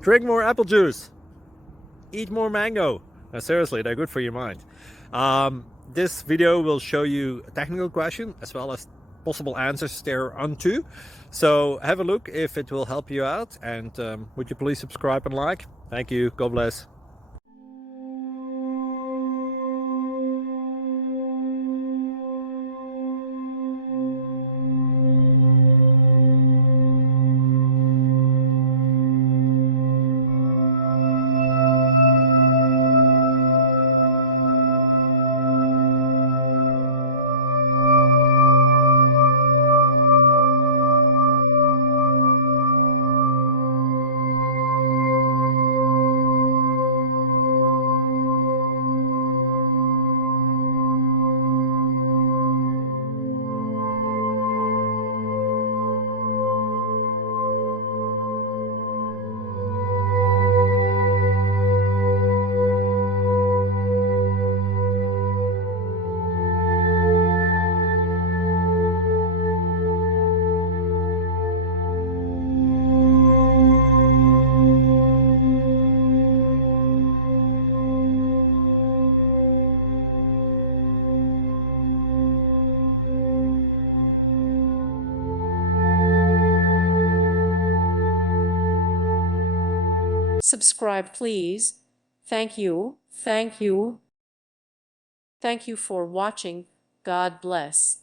Drink more apple juice. Eat more mango. Now, seriously, they're good for your mind. This video will show you a technical question as well as possible answers thereunto. So have a look if it will help you out, and would you please subscribe and like? Thank you. God bless. Subscribe, please. Thank you. Thank you. Thank you for watching. God bless.